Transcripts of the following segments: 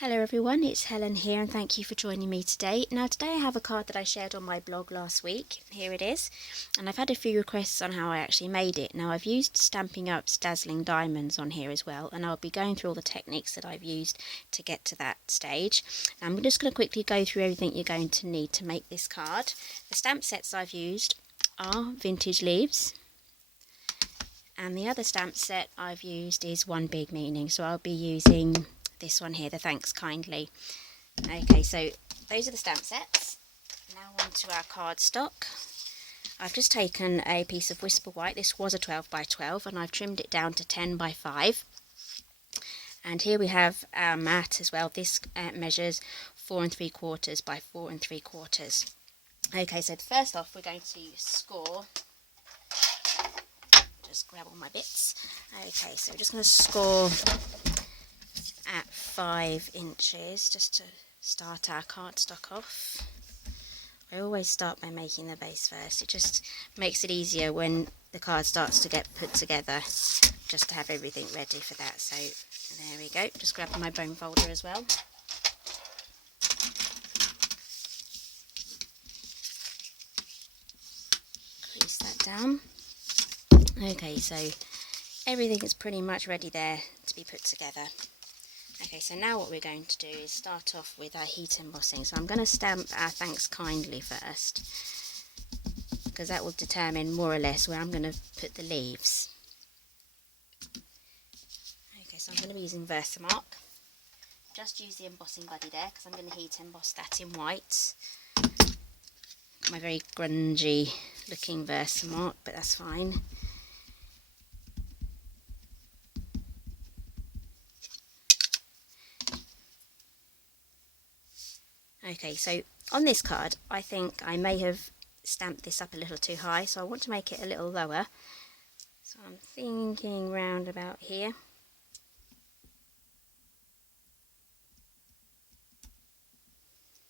Hello everyone, it's Helen here and thank you for joining me today. Now today I have a card that I shared on my blog last week. Here it is. And I've had a few requests on how I actually made it. Now I've used Stampin' Up's Dazzling Diamonds on here as well, and I'll be going through all the techniques that I've used to get to that stage. Now I'm just going to quickly go through everything you're going to need to make this card. The stamp sets I've used are Vintage Leaves, and the other stamp set I've used is One Big Meaning, so I'll be using this one here, the Thanks Kindly. Okay, so those are the stamp sets. Now on to our cardstock. I've just taken a piece of Whisper White. This was a 12 by 12 and I've trimmed it down to 10 by 5. And here we have our mat as well. This measures 4 3/4 by 4 3/4. Okay, so first off we're going to score. Just grab all my bits. Okay, so we're just going to score at 5 inches just to start our cardstock off. I always start by making the base first. It just makes it easier when the card starts to get put together, just to have everything ready for that. So there we go. Just grab my bone folder as well. Crease that down. Okay, so everything is pretty much ready there to be put together. Okay, so now what we're going to do is start off with our heat embossing. So I'm going to stamp our Thanks Kindly first, because that will determine more or less where I'm going to put the leaves. Okay, so I'm going to be using Versamark. Just use the embossing buddy there, because I'm going to heat emboss that in white. My very grungy looking Versamark, but that's fine. Okay, so on this card, I think I may have stamped this up a little too high, so I want to make it a little lower. So I'm thinking round about here.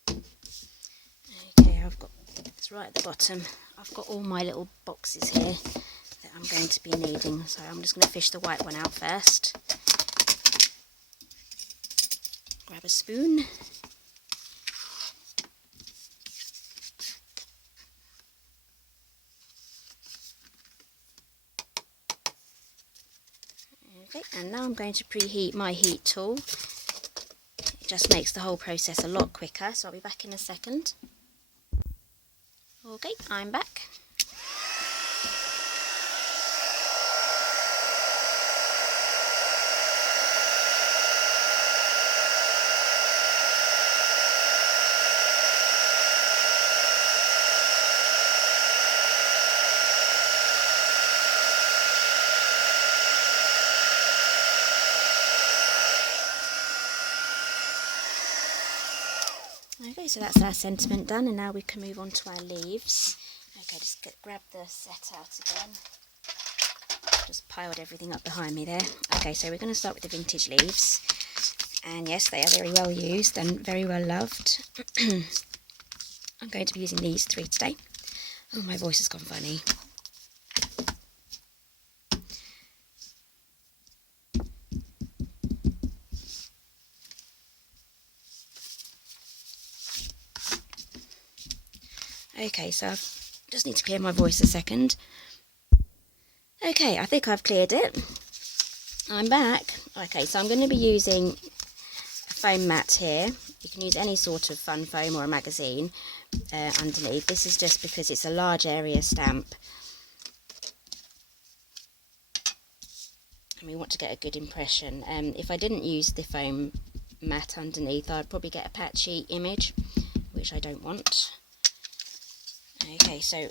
Okay, it's right at the bottom. I've got all my little boxes here that I'm going to be needing, so I'm just going to fish the white one out first. Grab a spoon. Okay, and now I'm going to preheat my heat tool. It just makes the whole process a lot quicker, so I'll be back in a second. Okay, I'm back. Okay, so that's our sentiment done, and now we can move on to our leaves. Okay, just grab the set out again. Just piled everything up behind me there. Okay, so we're going to start with the vintage leaves. And yes, they are very well used and very well loved. I'm going to be using these 3 today. Oh, my voice has gone funny. Okay, so I just need to clear my voice a second. Okay, I think I've cleared it. I'm back. Okay, so I'm going to be using a foam mat here. You can use any sort of fun foam or a magazine underneath. This is just because it's a large area stamp, and we want to get a good impression. If I didn't use the foam mat underneath, I'd probably get a patchy image, which I don't want. Okay, so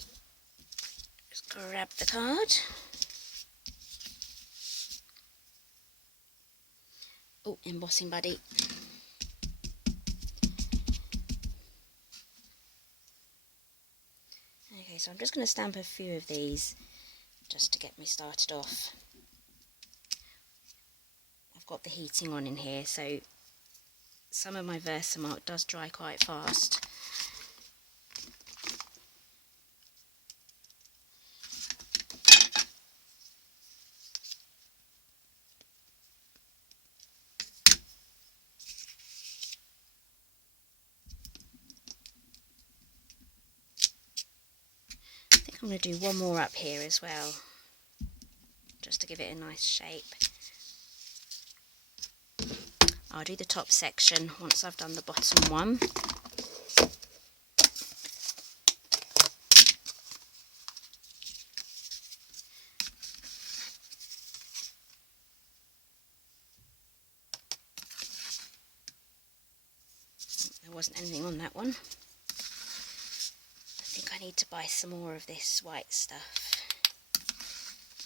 just grab the card. Oh, embossing buddy. Okay, so I'm just going to stamp a few of these just to get me started off. I've got the heating on in here, so some of my Versamark does dry quite fast. I'm going to do one more up here as well, just to give it a nice shape. I'll do the top section once I've done the bottom one. There wasn't anything on that one. I think I need to buy some more of this white stuff.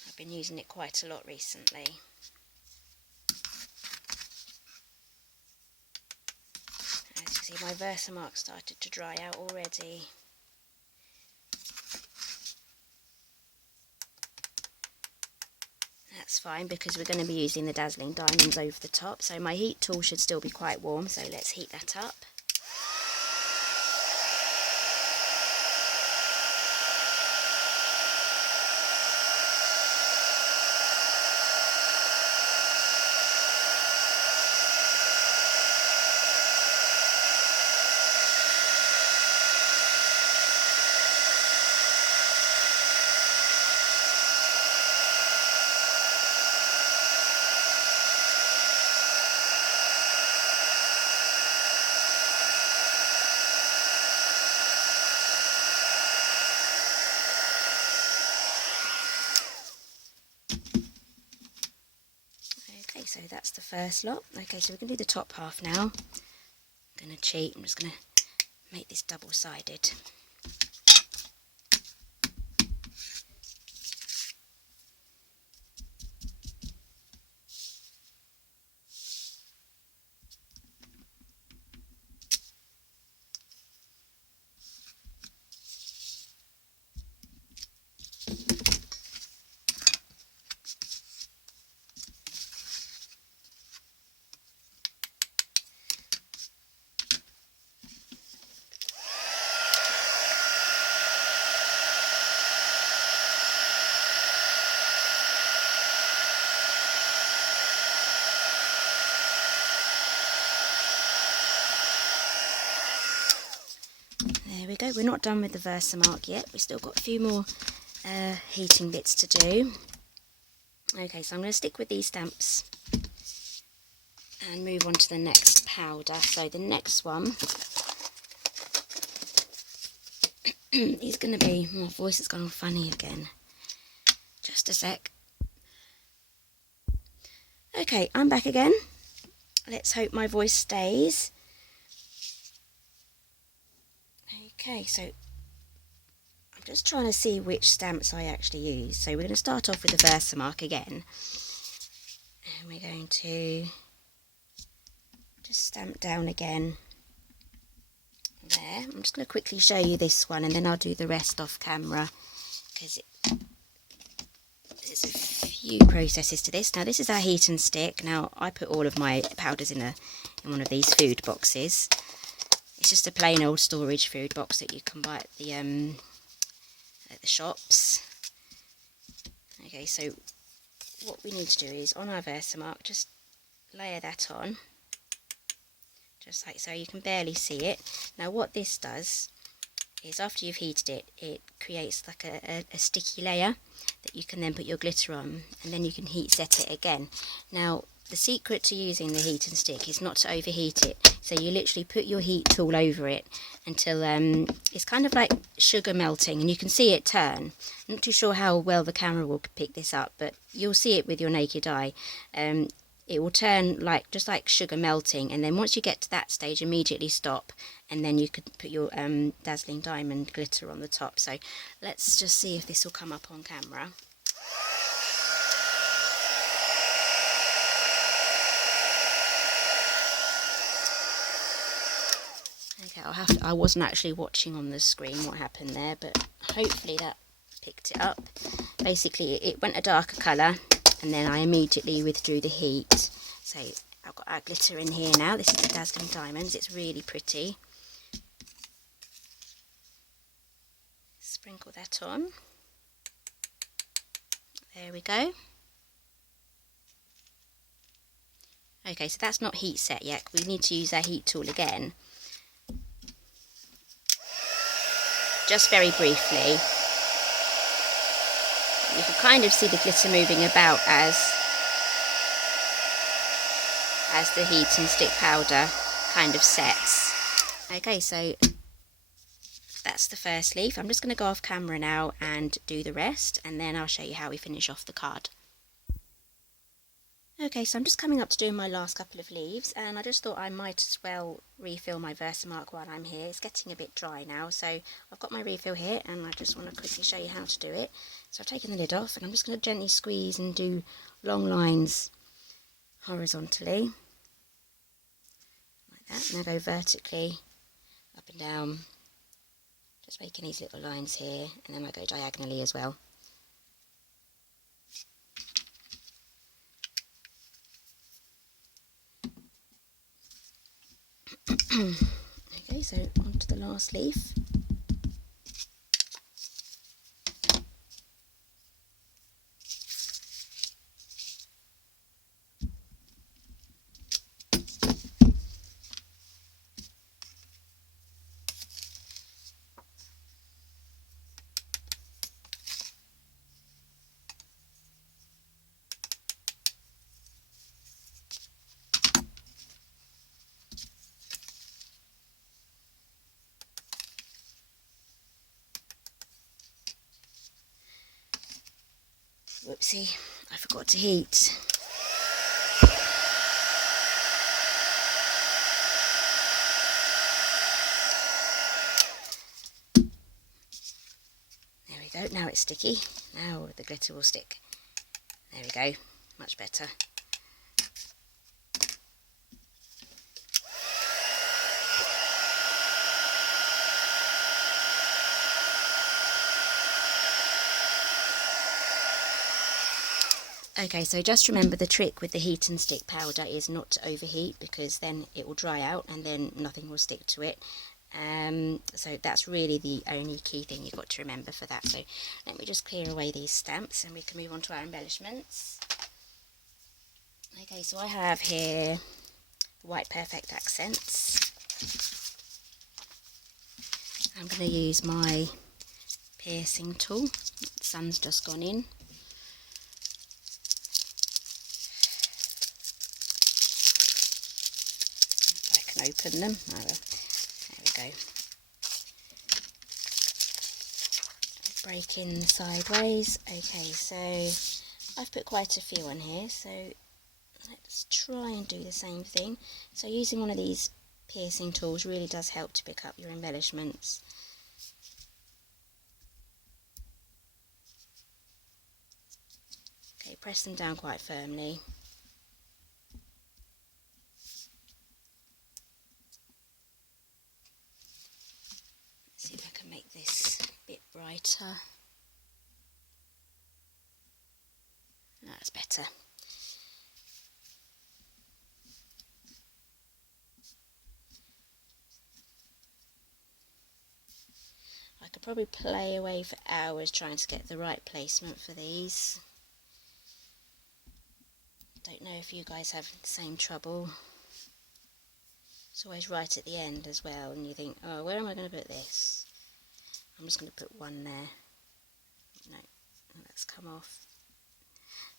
I've been using it quite a lot recently. As you see, my Versamark started to dry out already. That's fine because we're going to be using the Dazzling Diamonds over the top, so my heat tool should still be quite warm, so let's heat that up. So that's the first lot. Okay, so we're going to do the top half now. I'm going to cheat. I'm just going to make this double-sided. There we go, we're not done with the Versamark yet, we've still got a few more heating bits to do. Okay, so I'm going to stick with these stamps and move on to the next powder. So the next one is going to be, my voice has gone all funny again, just a sec. Okay, I'm back again, let's hope my voice stays. Okay, so I'm just trying to see which stamps I actually use. So we're going to start off with the Versamark again. And we're going to just stamp down again there. I'm just going to quickly show you this one and then I'll do the rest off camera because there's a few processes to this. Now this is our heat and stick. Now I put all of my powders in one of these food boxes. It's just a plain old storage food box that you can buy at the shops. Okay, so what we need to do is on our Versamark, just layer that on, just like so. You can barely see it. Now what this does is after you've heated it, it creates like a sticky layer that you can then put your glitter on, and then you can heat set it again. Now the secret to using the heat and stick is not to overheat it. So you literally put your heat tool over it until it's kind of like sugar melting, and you can see it turn. I'm not too sure how well the camera will pick this up, but you'll see it with your naked eye. It will turn just like sugar melting, and then once you get to that stage, immediately stop, and then you could put your Dazzling Diamond glitter on the top. So let's just see if this will come up on camera. Okay, I wasn't actually watching on the screen what happened there, but hopefully that picked it up. Basically, it went a darker colour, and then I immediately withdrew the heat. So I've got our glitter in here now. This is the Dazzling Diamonds. It's really pretty. Sprinkle that on. There we go. Okay, so that's not heat set yet. We need to use our heat tool again. Just very briefly. You can kind of see the glitter moving about as the heat and stick powder kind of sets. Okay, so that's the first leaf. I'm just going to go off camera now and do the rest, and then I'll show you how we finish off the card. Okay, so I'm just coming up to doing my last couple of leaves, and I just thought I might as well refill my Versamark while I'm here. It's getting a bit dry now, so I've got my refill here, and I just want to quickly show you how to do it. So I've taken the lid off, and I'm just going to gently squeeze and do long lines horizontally, like that. Now go vertically up and down, just making these little lines here, and then I go diagonally as well. Okay, so on to the last leaf. Whoopsie, I forgot to heat. There we go, now it's sticky. Now the glitter will stick. There we go, much better. Okay, so just remember the trick with the heat and stick powder is not to overheat, because then it will dry out and then nothing will stick to it. So that's really the only key thing you've got to remember for that. So let me just clear away these stamps and we can move on to our embellishments. Okay, so I have here the White Perfect Accents. I'm going to use my piercing tool. The sun's just gone in. Open them. Oh, well. There we go. Break in sideways. Okay, so I've put quite a few on here, so let's try and do the same thing. So using one of these piercing tools really does help to pick up your embellishments. Okay, press them down quite firmly. See if I can make this a bit brighter. That's better. I could probably play away for hours trying to get the right placement for these. Don't know if you guys have the same trouble. It's always right at the end as well, and you think, oh, where am I going to put this? I'm just going to put one there. No, that's come off.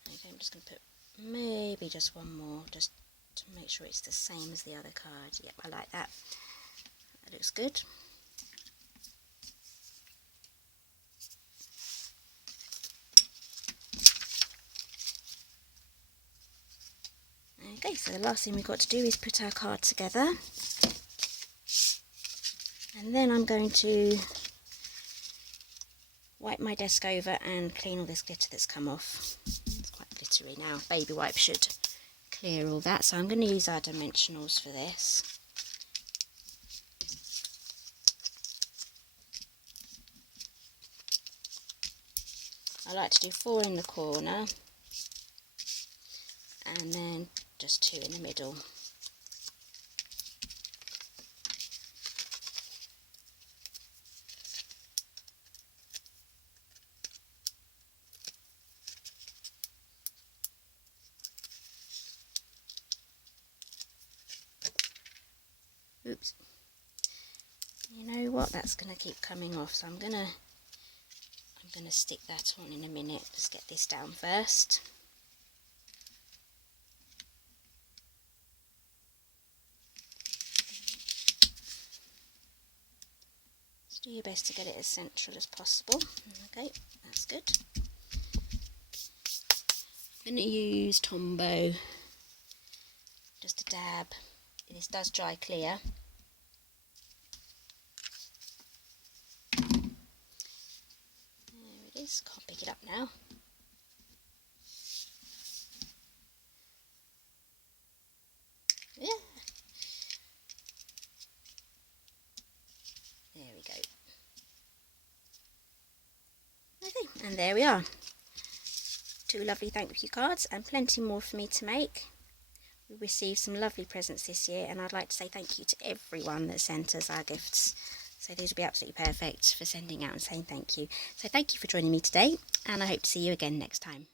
Okay, I'm just going to put maybe just one more, just to make sure it's the same as the other card. Yep, I like that. That looks good. Okay, so the last thing we've got to do is put our card together. And then I'm going to wipe my desk over and clean all this glitter that's come off. It's quite glittery now. Baby wipe should clear all that. So I'm going to use our dimensionals for this. I like to do 4 in the corner and then just 2 in the middle. Oops. You know what? That's going to keep coming off, so I'm going to going to stick that on in a minute. Let's get this down first. Just do your best to get it as central as possible. Okay, that's good. I'm going to use Tombow, just a dab. This does dry clear. There it is, can't pick it up now. Yeah. There we go. Okay, and there we are. 2 lovely thank you cards and plenty more for me to make. We received some lovely presents this year, and I'd like to say thank you to everyone that sent us our gifts. So these will be absolutely perfect for sending out and saying thank you. So thank you for joining me today, and I hope to see you again next time.